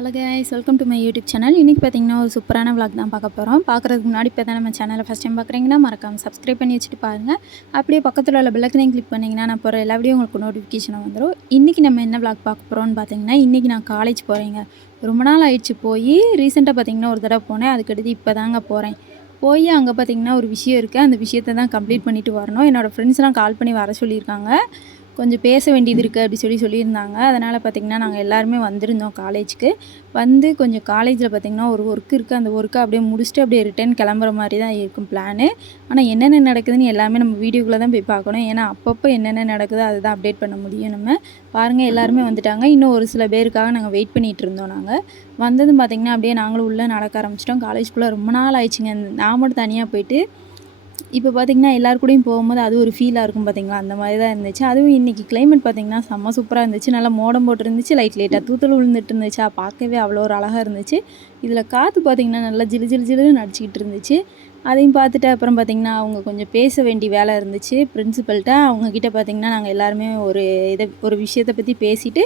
Hello guys, welcome to my YouTube channel. இன்றைக்கி பார்த்தீங்கன்னா ஒரு சூப்பரான vlog தான் பார்க்க போகிறோம். பார்க்குறதுக்கு முன்னாடி இப்போ தான் நம்ம சேனலை ஃபஸ்ட் டைம் பார்க்குறீங்கன்னா மறக்காமல் சப்ஸ்கிரைப் பண்ணி வச்சுட்டு பாருங்கள். அப்படியே பக்கத்தில் உள்ள பெல் ஐக்கனையும் கிளிக் பண்ணிங்கன்னா நான் போகிற எல்லா வீடியோ உங்களுக்கு நோட்டிஃபிகேஷன் வந்துடும். இன்றைக்கி நம்ம என்ன vlog பார்க்க போகிறோம்னு பார்த்தீங்கன்னா, இன்றைக்கி நான் காலேஜ் போகிறேங்க. ரொம்ப நாள் ஆயிடுச்சு போய். ரீசெண்டாக பார்த்தீங்கன்னா ஒரு தடவை போனேன். அதுக்கடுத்து இப்போ தாங்க போகிறேன். போய் அங்கே பார்த்தீங்கன்னா ஒரு விஷயம் இருக்குது. அந்த விஷயத்தை தான் கம்ப்ளீட் பண்ணிவிட்டு வரணும். என்னோடய ஃப்ரெண்ட்ஸ்லாம் கால் பண்ணி வர சொல்லியிருக்காங்க. கொஞ்சம் பேச வேண்டியது இருக்குது அப்படி சொல்லியிருந்தாங்க. அதனால் பார்த்திங்கன்னா நாங்கள் எல்லாருமே வந்திருந்தோம் காலேஜுக்கு. வந்து கொஞ்சம் காலேஜில் பார்த்திங்கன்னா ஒரு ஒர்க் இருக்குது. அந்த ஒர்க்கை அப்படியே முடிச்சுட்டு அப்படியே ரிட்டர்ன் கிளம்புற மாதிரி தான் இருக்கும் பிளானு. ஆனால் என்னென்ன நடக்குதுன்னு எல்லாமே நம்ம வீடியோக்குள்ளே தான் போய் பார்க்கணும். ஏன்னா அப்பப்போ என்னென்ன நடக்குதோ அதை தான் அப்டேட் பண்ண முடியும் நம்ம. பாருங்கள், எல்லாருமே வந்துட்டாங்க. இன்னும் ஒரு சில பேருக்காக நாங்கள் வெயிட் பண்ணிகிட்டு இருந்தோம். நாங்கள் வந்ததும் பார்த்திங்கன்னா அப்படியே நாங்களும் உள்ளே நடக்க ஆரம்பிச்சிட்டோம். காலேஜ்குள்ளே ரொம்ப நாள் ஆயிடுச்சுங்க. நான் மட்டும் தனியாக போயிட்டு இப்போ பார்த்திங்கன்னா எல்லார் கூடயும் போகும்போது அது ஒரு ஃபீலாக இருக்கும் பார்த்திங்களா, அந்த மாதிரி தான் இருந்துச்சு. அதுவும் இன்றைக்கி கிளைமேட் பார்த்திங்கன்னா செம்ம சூப்பராக இருந்துச்சு. நல்லா மோடம் போட்டுருந்துச்சு, லைட்டாக தூத்தல் விழுந்துட்டு இருந்துச்சா, பார்க்கவே அவ்வளோ ஒரு அழகாக இருந்துச்சு. இதில் காற்று பார்த்திங்கன்னா நல்லா ஜிலுன்னு அடிச்சிக்கிட்டு இருந்துச்சு. அதையும் பார்த்துட்டு அப்புறம் பார்த்திங்கன்னா அவங்க கொஞ்சம் பேச வேண்டிய வேலை இருந்துச்சு பிரின்சிபல்கிட்ட. அவங்கக்கிட்ட பார்த்திங்கன்னா நாங்கள் எல்லாருமே ஒரு விஷயத்தை பற்றி பேசிவிட்டு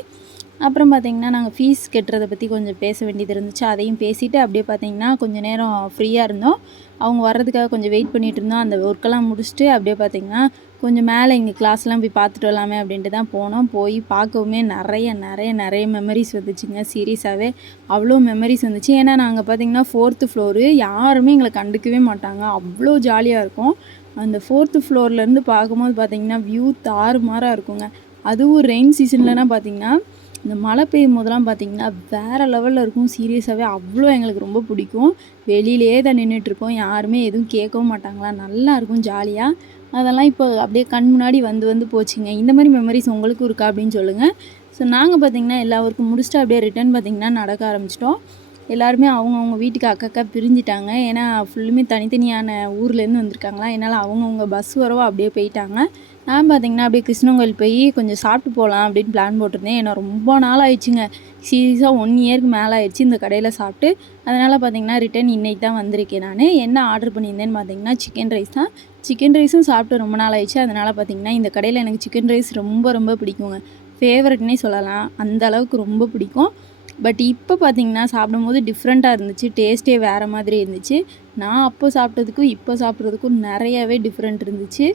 அப்புறம் பார்த்திங்கன்னா நாங்கள் ஃபீஸ் கட்டுறதை பற்றி கொஞ்சம் பேச வேண்டியது இருந்துச்சு. அதையும் பேசிவிட்டு அப்படியே பார்த்திங்கன்னா கொஞ்சம் நேரம் ஃப்ரீயாக இருந்தோம். அவங்க வர்றதுக்காக கொஞ்சம் வெயிட் பண்ணிகிட்டு இருந்தோம். அந்த ஒர்க்கெல்லாம் முடிச்சுட்டு அப்படியே பார்த்திங்கன்னா கொஞ்சம் மேலே இங்கே கிளாஸ்லாம் போய் பார்த்துட்டு வரலாமே அப்படின்ட்டு தான் போனோம். போய் பார்க்கவுமே நிறைய மெமரிஸ் வந்துச்சுங்க. சீரியஸாகவே அவ்வளோ மெமரிஸ் வந்துச்சு. ஏன்னா நாங்கள் பார்த்திங்கன்னா 4th ஃப்ளோரு, யாருமே எங்களை கண்டுக்கவே மாட்டாங்க. அவ்வளோ ஜாலியாக இருக்கும். அந்த 4th ஃப்ளோர்லேருந்து பார்க்கும்போது பார்த்திங்கன்னா வியூ தாறுமாறாக இருக்குங்க. அதுவும் ரெயின் சீசன்லனா பார்த்திங்கன்னா இந்த மழை பெய்யும் போதெல்லாம் பார்த்திங்கன்னா வேறு லெவலில் இருக்கும். சீரியஸாகவே அவ்வளோ எங்களுக்கு ரொம்ப பிடிக்கும். வெளியிலே தான் நின்றுட்டுருக்கோம். யாருமே எதுவும் கேட்கவும் மாட்டாங்களா, நல்லாயிருக்கும் ஜாலியாக. அதெல்லாம் இப்போ அப்படியே கண் முன்னாடி வந்து போச்சுங்க. இந்த மாதிரி மெமரிஸ் உங்களுக்கும் இருக்கா அப்படின்னு சொல்லுங்கள். ஸோ நாங்கள் பார்த்திங்கன்னா எல்லா ஒர்க்கும் முடிச்சுட்டு அப்படியே ரிட்டர்ன் பார்த்திங்கன்னா நடக்க ஆரம்பிச்சிட்டோம். எல்லாருமே அவங்கவுங்க வீட்டுக்கு அக்கா பிரிஞ்சிட்டாங்க. ஏன்னா ஃபுல்லுமே தனித்தனியான ஊர்லேருந்து வந்திருக்காங்களா. என்னால் அவங்கவுங்க பஸ் வரவோ அப்படியே போயிட்டாங்க. நான் பார்த்திங்கன்னா அப்படியே கிருஷ்ணங்கோயில் போய் கொஞ்சம் சாப்பிட்டு போகலாம் அப்படின்னு பிளான் போட்டிருந்தேன். ஏன்னா ரொம்ப நாள் ஆயிடுச்சுங்க. சீரியஸாக 1 இயருக்கு மேலே ஆயிடுச்சு இந்த கடையில் சாப்பிட்டு. அதனால் பார்த்திங்கன்னா ரிட்டன் இன்றைக்கி தான் வந்திருக்கேன். நான் என்ன ஆர்டர் பண்ணியிருந்தேன்னு பார்த்திங்கன்னா சிக்கன் ரைஸ் தான். சிக்கன் ரைஸும் சாப்பிட்டு ரொம்ப நாள் ஆயிடுச்சு. அதனால் பார்த்திங்கன்னா இந்த கடையில் எனக்கு சிக்கன் ரைஸ் ரொம்ப பிடிக்குங்க. ஃபேவரட்னே சொல்லலாம். அந்த அளவுக்கு ரொம்ப பிடிக்கும். பட் இப்போ பார்த்திங்கன்னா சாப்பிடும்போது டிஃப்ரெண்ட்டாக இருந்துச்சு. டேஸ்ட்டே வேறு மாதிரி இருந்துச்சு. நான் அப்போ சாப்பிட்டதுக்கும் இப்போ சாப்பிட்றதுக்கும் நிறையாவே டிஃப்ரெண்ட் இருந்துச்சு.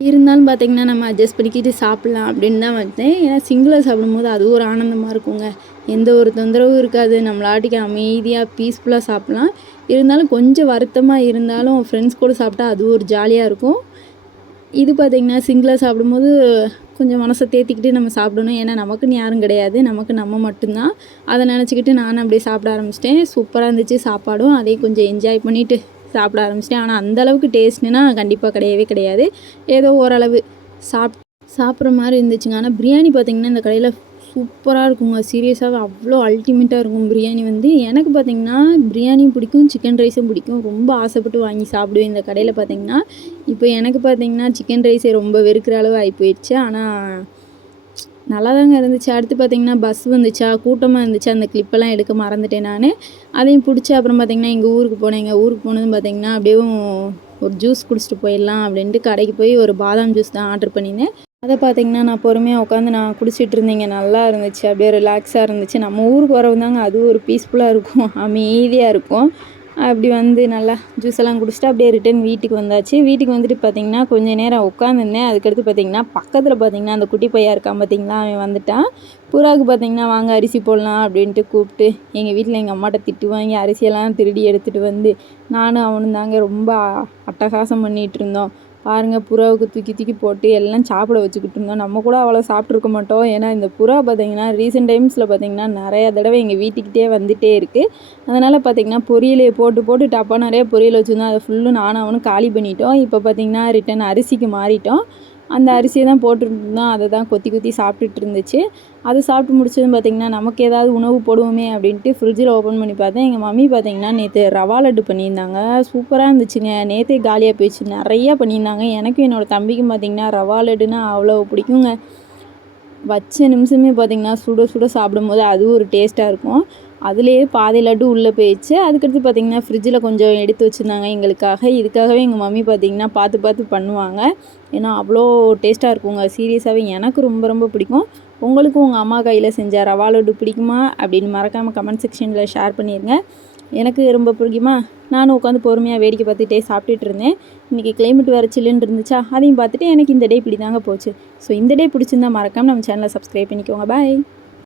இருந்தாலும் பார்த்திங்கன்னா நம்ம அட்ஜஸ்ட் பண்ணிக்கிட்டு சாப்பிட்லாம் அப்படின்னு தான் வந்தேன். ஏன்னா சிங்கிளாக சாப்பிடும்போது அது ஒரு ஆனந்தமாக இருக்குங்க. எந்த ஒரு தொந்தரவும் இருக்காது. நம்மளாட்டிக்கு அமைதியாக பீஸ்ஃபுல்லாக சாப்பிட்லாம். இருந்தாலும் கொஞ்சம் வருத்தமாக இருந்தாலும் ஃப்ரெண்ட்ஸ் கூட சாப்பிட்டா அது ஒரு ஜாலியாக இருக்கும். இது பார்த்திங்கன்னா சிங்கிளாக சாப்பிடும்போது கொஞ்சம் மனசை தேத்திக்கிட்டு நம்ம சாப்பிடணும். ஏன்னா நமக்குன்னு யாரும் கிடையாது, நமக்கு நம்ம மட்டும்தான். அதை நினச்சிக்கிட்டு நானும் அப்படியே சாப்பிட ஆரம்பிச்சிட்டேன். சூப்பராக இருந்துச்சு சாப்பாடும். அதையும் கொஞ்சம் என்ஜாய் பண்ணிவிட்டு சாப்பிட ஆரம்பிச்சிட்டேன். ஆனால் அந்தளவுக்கு டேஸ்ட்னா கண்டிப்பாக கிடையாது. ஏதோ ஓரளவு சாப்பிட்ற மாதிரி இருந்துச்சுங்க. ஆனால் பிரியாணி பார்த்திங்கன்னா இந்த கடையில் சூப்பராக இருக்குங்க. சீரியஸாக அவ்வளோ அல்டிமேட்டாக இருக்கும் பிரியாணி வந்து. எனக்கு பார்த்திங்கன்னா பிரியாணியும் பிடிக்கும், சிக்கன் ரைஸும் பிடிக்கும். ரொம்ப ஆசைப்பட்டு வாங்கி சாப்பிடுவேன் இந்த கடையில் பார்த்திங்கன்னா. இப்போ எனக்கு பார்த்திங்கன்னா சிக்கன் ரைஸே ரொம்ப வெறுக்கிற அளவு ஆகி போயிடுச்சு. ஆனால் நல்லா தாங்க இருந்துச்சு. அடுத்து பார்த்திங்கன்னா பஸ் வந்துச்சா, கூட்டமாக இருந்துச்சு. அந்த கிளிப்பெல்லாம் எடுக்க மறந்துட்டேன் நான். அதையும் பிடிச்சி அப்புறம் பார்த்திங்கன்னா எங்கள் ஊருக்கு போனேன். எங்கள் ஊருக்கு போனதும் பார்த்திங்கன்னா அப்படியே ஒரு ஜூஸ் குடிச்சிட்டு போயிடலாம் அப்படின்ட்டு கடைக்கு போய் ஒரு பாதாம் ஜூஸ் தான் ஆர்டர் பண்ணியிருந்தேன். அதை பார்த்திங்கன்னா நான் பொறுமையாக உட்காந்து நான் குடிச்சிட்டு இருந்தேங்க. நல்லா இருந்துச்சு. அப்படியே ரிலாக்ஸாக இருந்துச்சு. நம்ம ஊருக்கு வரவு தாங்க அது ஒரு பீஸ்ஃபுல்லாக இருக்கும், அமைதியாக இருக்கும். அப்படி வந்து நல்லா ஜூஸ் எல்லாம் குடிச்சிட்டு அப்படியே ரிட்டன் வீட்டுக்கு வந்தாச்சு. வீட்டுக்கு வந்துட்டு பார்த்திங்கன்னா கொஞ்சம் நேரம் உட்காந்துருந்தேன். அதுக்கடுத்து பார்த்திங்கன்னா பக்கத்தில் பார்த்திங்கன்னா அந்த குட்டி பையன் இருக்கான் பார்த்திங்களா, அவன் வந்துட்டான். புறாவுக்கு பார்த்திங்கன்னா வாங்க அரிசி போடலாம் அப்படின்ட்டு கூப்பிட்டு எங்கள் வீட்டில் எங்கள் அம்மாட்ட திட்டு வாங்கி அரிசியெல்லாம் திருடி எடுத்துகிட்டு வந்து நானும் அவனும் தாங்க ரொம்ப அட்டகாசம் பண்ணிகிட்டு இருந்தோம். பாருங்கள், புறாவுக்கு தூக்கி போட்டு எல்லாம் சாப்பிட வச்சுக்கிட்டு இருந்தோம். நம்ம கூட அவ்வளோ சாப்பிட்ருக்க மாட்டோம். ஏன்னா இந்த புறா பார்த்திங்கன்னா ரீசெண்ட் டைம்ஸில் பார்த்திங்கன்னா நிறையா தடவை எங்கள் வீட்டுக்கிட்டே வந்துகிட்டே இருக்குது. அதனால் பார்த்திங்கன்னா பொரியலை போட்டு டப்பா நிறைய பொரியல் வச்சுருந்தோம். அதை ஃபுல்லும் நானும் அவனும் காலி பண்ணிட்டோம். இப்போ பார்த்திங்கன்னா ரிட்டன் அரிசிக்கு மாறிட்டோம். அந்த அரிசியை தான் போட்டுருந்தோம். அதை தான் கொத்தி சாப்பிட்டுட்டு இருந்துச்சு. அது சாப்பிட்டு முடிச்சதும் பார்த்திங்கன்னா நமக்கு ஏதாவது உணவு போடுவோமே அப்படின்ட்டு ஃப்ரிட்ஜில் ஓப்பன் பண்ணி பார்த்தேன். எங்கள் மம்மி பார்த்திங்கன்னா நேற்று ரவா லட்டு பண்ணியிருந்தாங்க. சூப்பராக இருந்துச்சுங்க. நேற்றே காலியாக போயிடுச்சு. நிறையா பண்ணியிருந்தாங்க. எனக்கும் என்னோடய தம்பிக்கும் பார்த்திங்கன்னா ரவா லட்டுன்னா அவ்வளோ பிடிக்குங்க. வச்ச நிமிஷமே பார்த்திங்கன்னா சுட சாப்பிடும்போது அது ஒரு டேஸ்ட்டாக இருக்கும். அதுலேயே பாதி லட்டு உள்ளே போயிடுச்சு. அதுக்கடுத்து பார்த்திங்கன்னா ஃப்ரிட்ஜில் கொஞ்சம் எடுத்து வச்சுருந்தாங்க எங்களுக்காக. இதுக்காகவே எங்கள் மம்மி பார்த்திங்கன்னா பார்த்து பண்ணுவாங்க. ஏன்னா அவ்வளோ டேஸ்ட்டாக இருக்குங்க. சீரியஸாகவே எனக்கு ரொம்ப பிடிக்கும். உங்களுக்கும் உங்கள் அம்மா கையில் செஞ்ச ரவா லட்டு பிடிக்குமா அப்படின்னு மறக்காமல் கமெண்ட் செக்ஷனில் ஷேர் பண்ணிடுங்க. எனக்கு ரொம்ப பிடிக்குமா, நானும் உட்காந்து பொறுமையாக வேடிக்கை பார்த்துட்டே சாப்பிட்டுட்டு இருந்தேன். இன்றைக்கி கிளைமேட் வேறு சில்லுன்னு இருந்துச்சா, அதையும் பார்த்துட்டு எனக்கு இந்த டே இப்படி தாங்க போச்சு. ஸோ இந்த டே பிடிச்சிருந்தா மறக்காமல் நம்ம சேனலை சப்ஸ்கிரைப் பண்ணிக்கோங்க. பாய்.